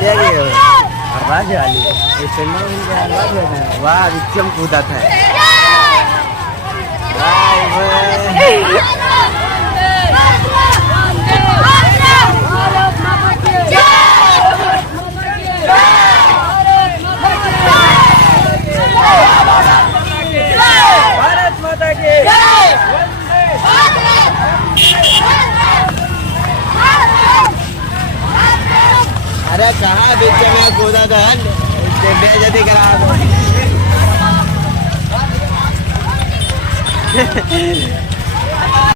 आलिया की आवाज आली वाह विक्रम कूदा था भारत माता की अरे कहाँ बीच में कूदा था बेइज्जती करा दो